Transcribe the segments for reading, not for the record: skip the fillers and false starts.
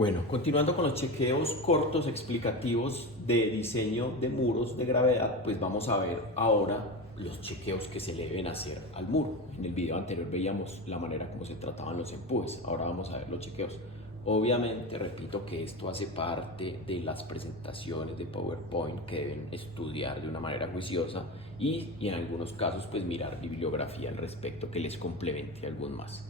Bueno, continuando con los chequeos cortos explicativos de diseño de muros de gravedad, pues vamos a ver ahora los chequeos que se le deben hacer al muro. En el video anterior veíamos la manera como se trataban los empujes, ahora vamos a ver los chequeos. Obviamente, repito que esto hace parte de las presentaciones de PowerPoint que deben estudiar de una manera juiciosa y en algunos casos pues mirar bibliografía al respecto que les complemente algún más.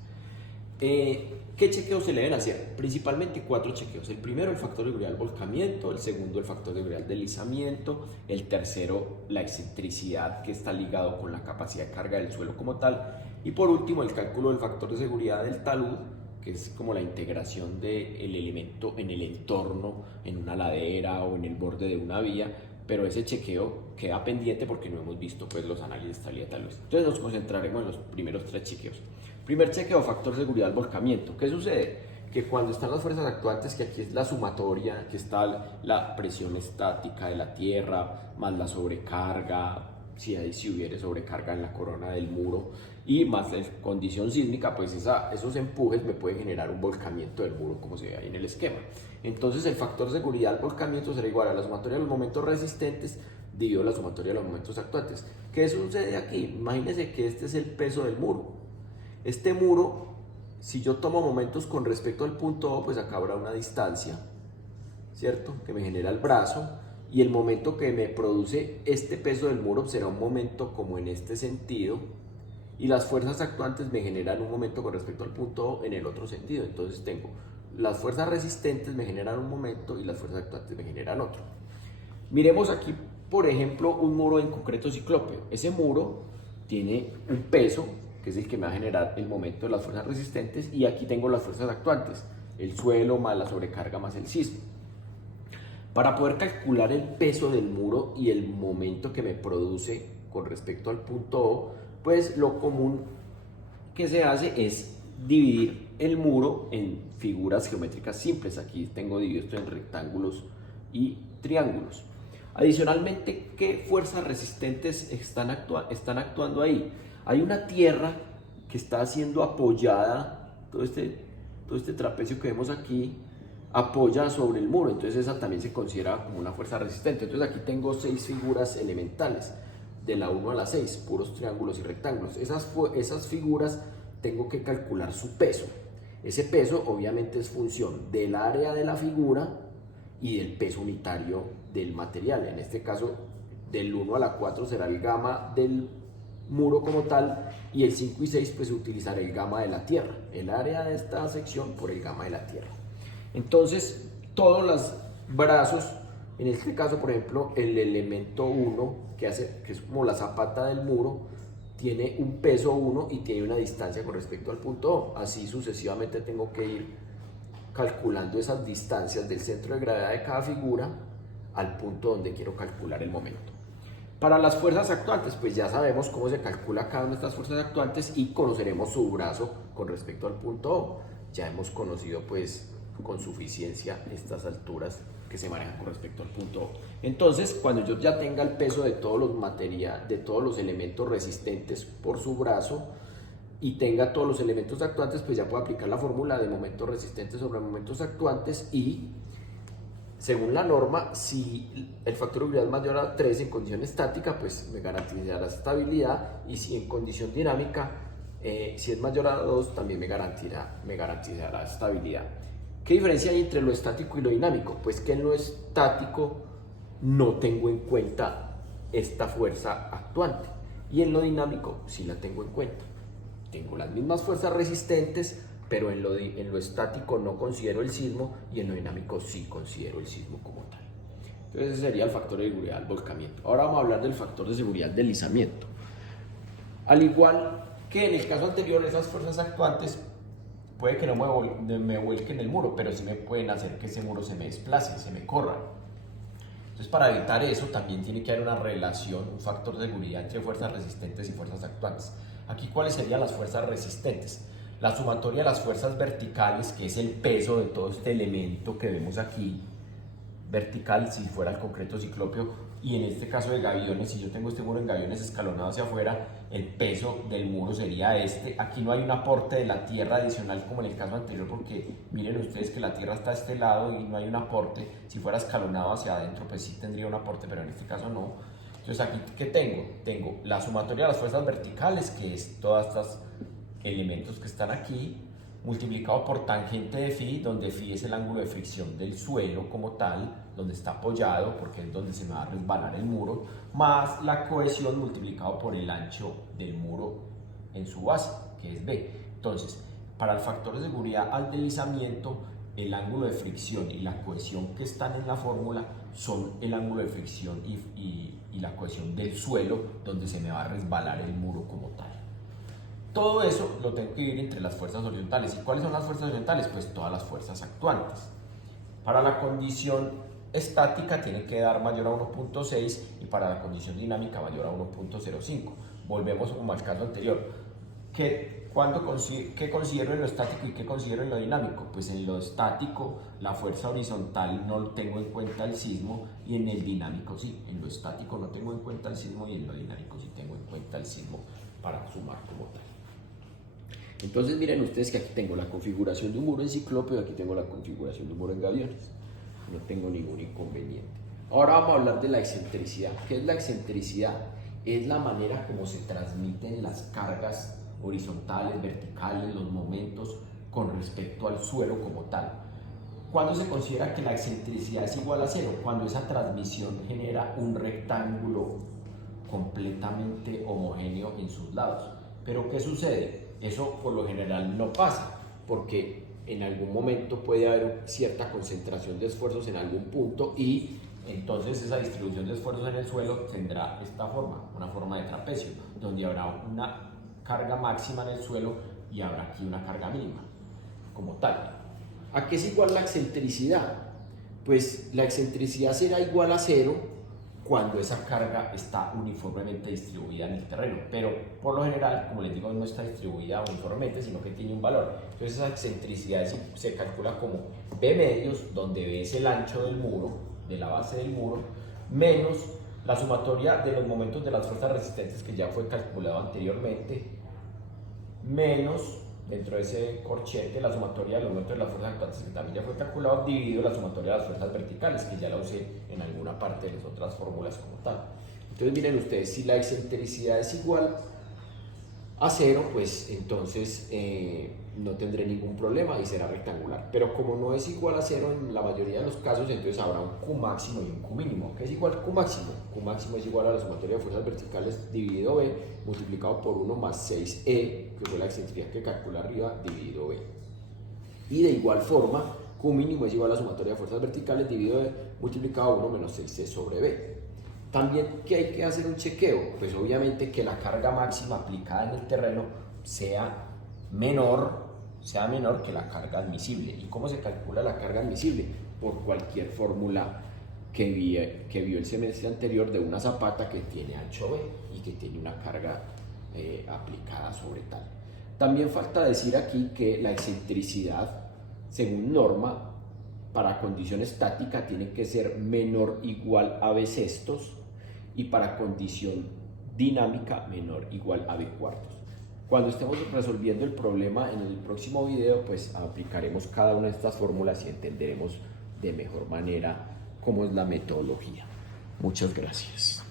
¿Qué chequeos se le deben hacer? Principalmente 4 chequeos. El primero, el factor de seguridad del volcamiento. El segundo, el factor de seguridad del deslizamiento. El tercero, la excentricidad que está ligado con la capacidad de carga del suelo como tal. Y por último, el cálculo del factor de seguridad del talud, que es como la integración del elemento en el entorno, en una ladera o en el borde de una vía. Pero ese chequeo queda pendiente porque no hemos visto pues, los análisis de estabilidad de talud. Entonces nos concentraremos en los primeros 3 chequeos. Primer chequeo, factor de seguridad del volcamiento. ¿Qué sucede? Que cuando están las fuerzas actuantes, que aquí es la sumatoria, que está la presión estática de la tierra, más la sobrecarga, si hubiera sobrecarga en la corona del muro, y más la condición sísmica, pues esos empujes me pueden generar un volcamiento del muro, como se ve ahí en el esquema. Entonces el factor de seguridad del volcamiento será igual a la sumatoria de los momentos resistentes dividido la sumatoria de los momentos actuantes. ¿Qué sucede aquí? Imagínense que este es el peso del muro. Este muro, si yo tomo momentos con respecto al punto O, pues acá habrá una distancia, ¿cierto? Que me genera el brazo, y el momento que me produce este peso del muro será un momento como en este sentido, y las fuerzas actuantes me generan un momento con respecto al punto O en el otro sentido. Entonces tengo las fuerzas resistentes me generan un momento y las fuerzas actuantes me generan otro. Miremos aquí, por ejemplo, un muro en concreto ciclópeo. Ese muro tiene un peso, que es el que me va a generar el momento de las fuerzas resistentes, y aquí tengo las fuerzas actuantes, el suelo más la sobrecarga más el sismo. Para poder calcular el peso del muro y el momento que me produce con respecto al punto O, pues lo común que se hace es dividir el muro en figuras geométricas simples. Aquí tengo dividido esto en rectángulos y triángulos. Adicionalmente, ¿qué fuerzas resistentes están actuando ahí? Hay una tierra que está siendo apoyada, todo este trapecio que vemos aquí apoya sobre el muro, entonces esa también se considera como una fuerza resistente. Entonces aquí tengo 6 figuras elementales, de la 1 a la 6, puros triángulos y rectángulos. Esas figuras tengo que calcular su peso. Ese peso obviamente es función del área de la figura y del peso unitario del material. En este caso, del 1 a la 4 será el gamma del muro como tal, y el 5 y 6 pues utilizaré el gamma de la tierra, el área de esta sección por el gamma de la tierra. Entonces todos los brazos, en este caso por ejemplo el elemento 1 que es como la zapata del muro, tiene un peso 1 y tiene una distancia con respecto al punto O. Así sucesivamente tengo que ir calculando esas distancias del centro de gravedad de cada figura al punto donde quiero calcular el momento. Para las fuerzas actuantes, pues ya sabemos cómo se calcula cada una de estas fuerzas actuantes y conoceremos su brazo con respecto al punto O. Ya hemos conocido pues con suficiencia estas alturas que se manejan con respecto al punto O. Entonces, cuando yo ya tenga el peso de todos los elementos resistentes por su brazo y tenga todos los elementos actuantes, pues ya puedo aplicar la fórmula de momentos resistentes sobre momentos actuantes, y según la norma, si el factor de seguridad es mayor a 3 en condición estática, pues me garantizará estabilidad, y si en condición dinámica, si es mayor a 2, también me garantizará estabilidad. ¿Qué diferencia hay entre lo estático y lo dinámico? Pues que en lo estático no tengo en cuenta esta fuerza actuante, y en lo dinámico sí la tengo en cuenta. Tengo las mismas fuerzas resistentes, pero en lo estático no considero el sismo, y en lo dinámico sí considero el sismo como tal. Entonces ese sería el factor de seguridad del volcamiento. Ahora vamos a hablar del factor de seguridad del deslizamiento. Al igual que en el caso anterior, esas fuerzas actuantes puede que no me vuelquen el muro, pero sí me pueden hacer que ese muro se me desplace, se me corra. Entonces, para evitar eso, también tiene que haber una relación, un factor de seguridad entre fuerzas resistentes y fuerzas actuantes. Aquí, ¿cuáles serían las fuerzas resistentes? La sumatoria de las fuerzas verticales, que es el peso de todo este elemento que vemos aquí, vertical si fuera el concreto ciclópeo, y en este caso de gaviones, si yo tengo este muro en gaviones escalonado hacia afuera, el peso del muro sería este. Aquí no hay un aporte de la tierra adicional como en el caso anterior, porque miren ustedes que la tierra está a este lado y no hay un aporte. Si fuera escalonado hacia adentro, pues sí tendría un aporte, pero en este caso no. Entonces aquí, ¿qué tengo? Tengo la sumatoria de las fuerzas verticales, que es todos estos elementos que están aquí, multiplicado por tangente de phi, donde phi es el ángulo de fricción del suelo como tal, donde está apoyado, porque es donde se me va a resbalar el muro, más la cohesión multiplicado por el ancho del muro en su base, que es B. Entonces, para el factor de seguridad al deslizamiento, el ángulo de fricción y la cohesión que están en la fórmula son el ángulo de fricción y la cohesión del suelo, donde se me va a resbalar el muro como tal. Todo eso lo tengo que dividir entre las fuerzas horizontales. ¿Y cuáles son las fuerzas horizontales? Pues todas las fuerzas actuantes. Para la condición estática tiene que dar mayor a 1.6 y para la condición dinámica mayor a 1.05. Volvemos como al caso anterior. ¿Qué considero en lo estático y qué considero en lo dinámico? Pues en lo estático la fuerza horizontal no tengo en cuenta el sismo, y en el dinámico sí. En lo estático no tengo en cuenta el sismo y en lo dinámico sí tengo en cuenta el sismo para sumar como tal. Entonces miren ustedes que aquí tengo la configuración de un muro en ciclópeo y aquí tengo la configuración de un muro en gaviones. No tengo ningún inconveniente. Ahora vamos a hablar de la excentricidad. ¿Qué es la excentricidad? Es la manera como se transmiten las cargas horizontales, verticales, los momentos con respecto al suelo como tal. ¿Cuándo se considera que la excentricidad es igual a cero? Cuando esa transmisión genera un rectángulo completamente homogéneo en sus lados. Pero ¿qué sucede? Eso por lo general no pasa, porque en algún momento puede haber cierta concentración de esfuerzos en algún punto y entonces esa distribución de esfuerzos en el suelo tendrá esta forma, una forma de trapecio, donde habrá una carga máxima en el suelo y habrá aquí una carga mínima, como tal. ¿A qué es igual la excentricidad? Pues la excentricidad será igual a cero cuando esa carga está uniformemente distribuida en el terreno, pero por lo general, como les digo, no está distribuida uniformemente, sino que tiene un valor. Entonces esa excentricidad se calcula como B medios, donde B es el ancho del muro, de la base del muro, menos la sumatoria de los momentos de las fuerzas resistentes que ya fue calculado anteriormente, menos, dentro de ese corchete, la sumatoria de los momentos de las fuerzas actuantes que también ya fue calculado, dividido la sumatoria de las fuerzas verticales, que ya la usé en alguna parte de las otras fórmulas como tal. Entonces miren ustedes, si la excentricidad es igual a cero, pues entonces no tendré ningún problema y será rectangular. Pero como no es igual a cero en la mayoría de los casos, entonces habrá un Q máximo y un Q mínimo. ¿Qué es igual Q máximo? Q máximo es igual a la sumatoria de fuerzas verticales dividido B multiplicado por 1 más 6E, que fue la excentricidad que calculé arriba, dividido B. Y de igual forma, Q mínimo es igual a la sumatoria de fuerzas verticales dividido B multiplicado por 1 menos 6C sobre B. También, ¿qué hay que hacer un chequeo? Pues obviamente que la carga máxima aplicada en el terreno sea menor que la carga admisible. ¿Y cómo se calcula la carga admisible? Por cualquier fórmula que vio el semestre anterior de una zapata que tiene ancho B y que tiene una carga aplicada sobre tal. También falta decir aquí que la excentricidad, según norma, para condición estática tiene que ser menor o igual a B sextos y para condición dinámica menor o igual a B cuartos. Cuando estemos resolviendo el problema en el próximo video, pues aplicaremos cada una de estas fórmulas y entenderemos de mejor manera cómo es la metodología. Muchas gracias.